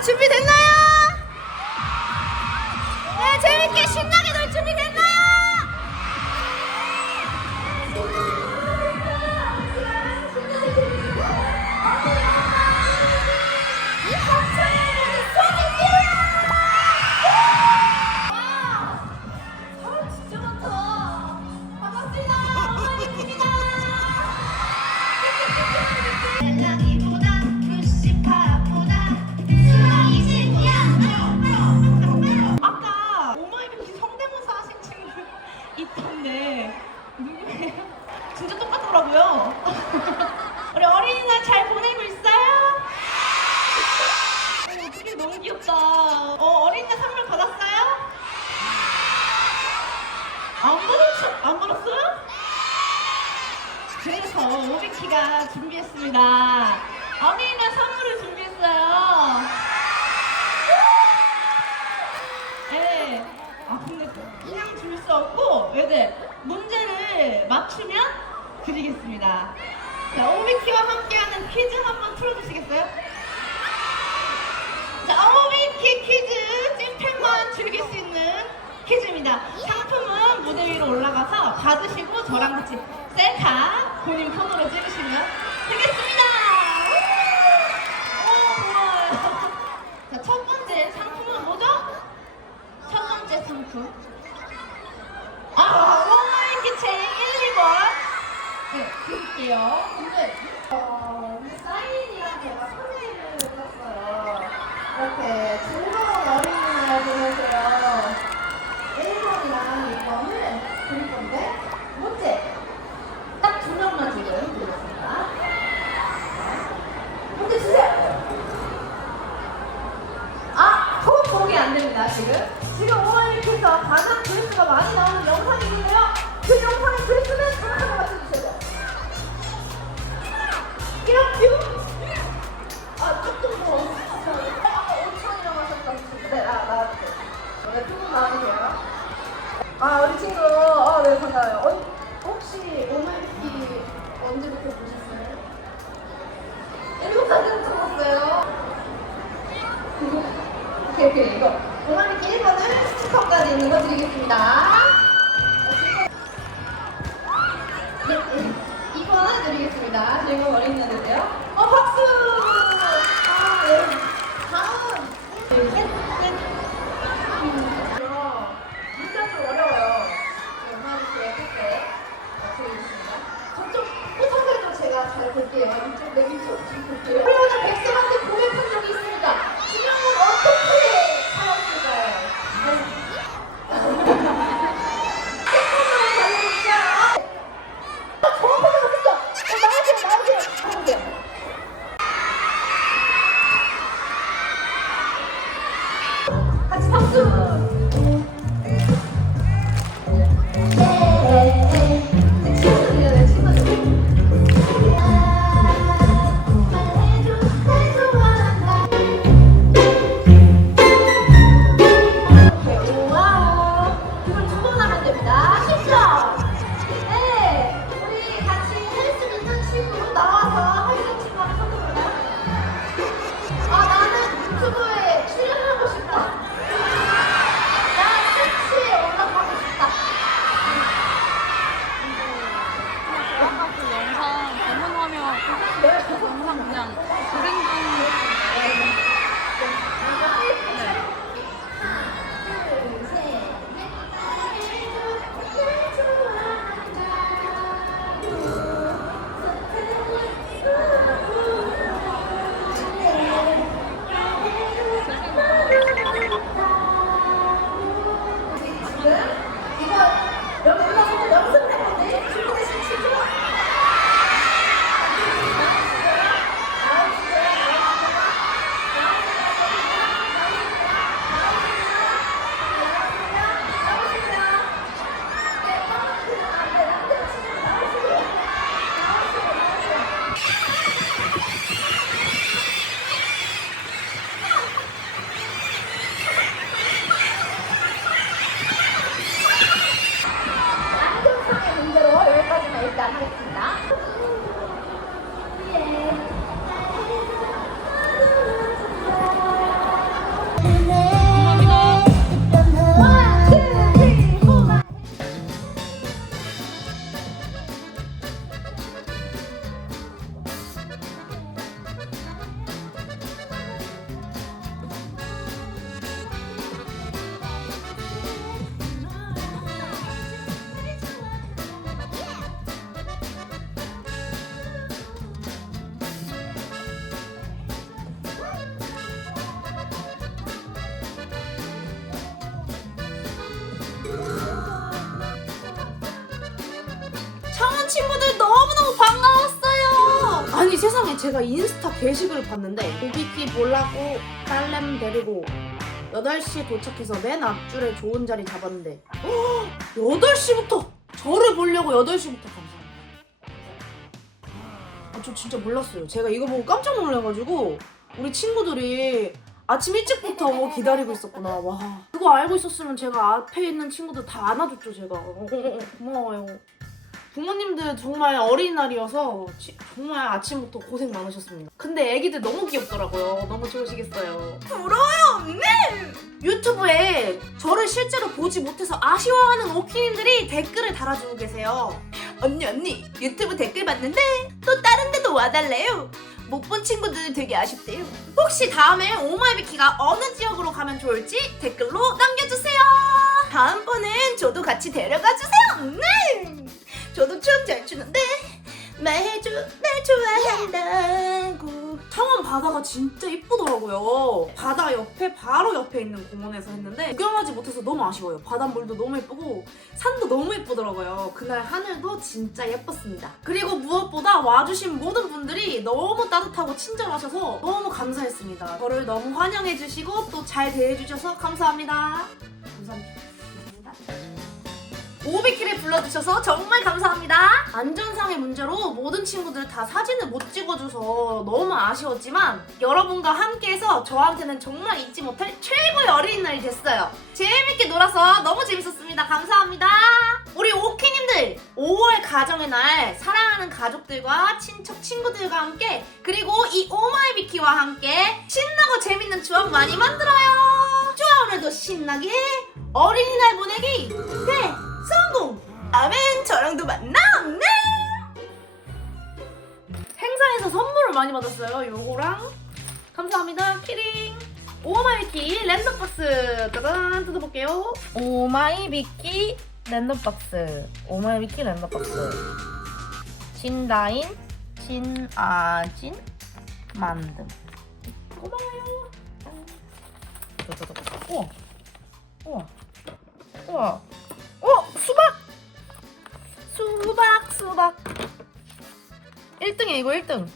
놀 준비 됐나요? 준비했습니다. 어린이날 선물을 준비했어요. 네. 아 근데 그냥 줄 수 없고 얘들 문제를 맞추면 드리겠습니다. 자 오비키와 함께하는 퀴즈 한번 풀어주시겠어요? 자 오비키 퀴즈 찐팬만 즐길 수 있는 퀴즈입니다. 상품은 무대 위로 올라가서 받으시고 저랑 같이 셀카 본인 폰으로 찍으시면 되겠습니다. 오 고마워요. 자첫 번째 상품은 뭐죠? 첫 번째 상품. 아, 오마이키 체인 1, 2번. 네, 드릴게요. 근데, 어, 이 사인이랑 제가 선물을 줬어요. 이렇게 즐거운 어린이날 보내세요. 1번이랑 2번을 드릴 건데, 문제. 오케이, 오케이. 이거. 동아리기 1번은 스티커까지 있는 거 드리겠습니다. 네, 2번은 드리겠습니다. 즐거운 어린이날 되세요. 어, 박수! 상에 제가 인스타 게시글을 봤는데 오비키 보려고 딸램 데리고 8시에 도착해서 맨 앞줄에 좋은 자리 잡았는데 8시부터 저를 보려고 8시부터 감사합니다. 아, 저 진짜 몰랐어요. 제가 이거 보고 깜짝 놀라가지고 우리 친구들이 아침 일찍부터 기다리고 있었구나. 와. 그거 알고 있었으면 제가 앞에 있는 친구들 다 안아줬죠, 제가. 어, 어, 어, 고마워요. 부모님들 정말 어린 날이어서 지- 정말 아침부터 고생 많으셨습니다. 근데 애기들 너무 귀엽더라고요. 너무 좋으시겠어요. 부러워요, 네! 유튜브에 저를 실제로 보지 못해서 아쉬워하는 오키님들이 댓글을 달아주고 계세요. 언니 언니 유튜브 댓글 봤는데 또 다른 데도 와달래요. 못 본 친구들 되게 아쉽대요. 혹시 다음에 오마이비키가 어느 지역으로 가면 좋을지 댓글로 남겨주세요. 다음번엔 저도 같이 데려가 주세요. 네. 저도 춤 잘 추는데 말해줘 날 좋아한다고. 창원 바다가 진짜 이쁘더라고요. 바다 옆에 바로 옆에 있는 공원에서 했는데 구경하지 못해서 너무 아쉬워요. 바닷물도 너무 예쁘고 산도 너무 예쁘더라고요. 그날 하늘도 진짜 예뻤습니다. 그리고 무엇보다 와주신 모든 분들이 너무 따뜻하고 친절하셔서 너무 감사했습니다. 저를 너무 환영해주시고 또 잘 대해주셔서 감사합니다. 감사합니다. 오비키를 불러주셔서 정말 감사합니다. 안전상의 문제로 모든 친구들 다 사진을 못 찍어줘서 너무 아쉬웠지만 여러분과 함께해서 저한테는 정말 잊지 못할 최고의 어린이날이 됐어요. 재밌게 놀아서 너무 재밌었습니다. 감사합니다. 우리 오키님들 5월 가정의 날 사랑하는 가족들과 친척 친구들과 함께 그리고 이 오마이비키와 함께 신나고 재밌는 추억 많이 만들어요. 좋아 오늘도 신나게 어린이날 보내기 네! 저랑도 만나! 네! 행사에서 선물을 많이 받았어요 요거랑. 감사합니다 키링. 오마이비키 랜덤 박스. 짜잔 뜯어볼게요. 오마이비키 랜덤 박스. 오마이비키 랜덤 박스. 진다인 진아진 만듦 고마워요. 우와. 우와. 우와. 어 수박 수박 수박. 1등이야 이거 1등.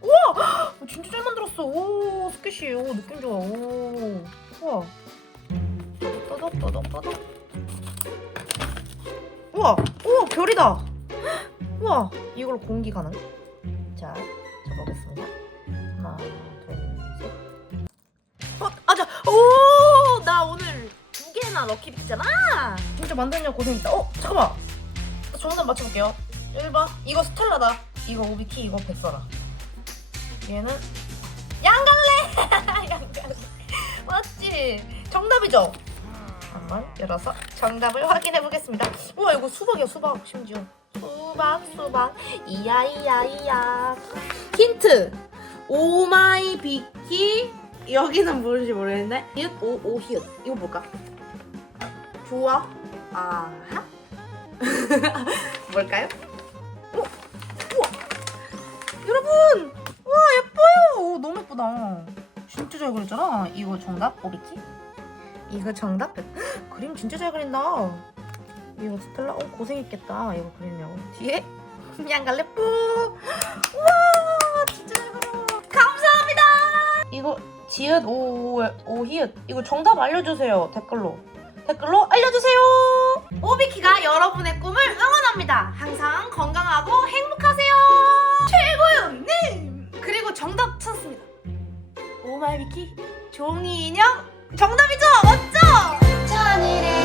우와! 진짜 잘 만들었어. 오 스케시. 오 느낌 좋아. 오. 우와. 떠덕 떠덕 떠덕. 우와. 오 별이다. 우와. 이걸로 공기 가능? 자 잡아보겠습니다. 하나 둘셋. 어, 아자, 오, 나 오늘 두 개나 럭키비키잖아. 진짜 만드느냐 고생했다. 어, 잠깐만. 정답 맞춰볼게요. 1번, 이거 스텔라다. 이거 오비키, 이거 백설아. 얘는 양갈래. 양갈래. 맞지? 정답이죠? 한번 열어서 정답을 확인해 보겠습니다. 우와, 이거 수박이야, 수박 심지어. 수박, 수박. 이야, 이야, 이야. 힌트. 오마이 비키 여기는 뭔지 모르겠는데 히읗 오, 오 히읗 이거 뭘까? 좋아 아하 뭘까요? 오, 우와! 여러분! 와 예뻐요! 오, 너무 예쁘다. 진짜 잘 그렸잖아. 이거 정답? 오비키 이거 정답? 헉, 그림 진짜 잘 그린다. 이거 스텔라? 어 고생했겠다. 이거 그리려고. 뒤에? 양갈래 뿌 우와! 진짜 잘 그려. 감사합니다! 이거 지읒 오, 오 히읗 이거 정답 알려주세요. 댓글로 댓글로 알려주세요. 오비키가 여러분의 꿈을 응원합니다. 항상 건강하고 행복하세요. 최고요 네 그리고 정답 찾았습니다. 오마이비키 종이 인형 정답이죠? 맞죠?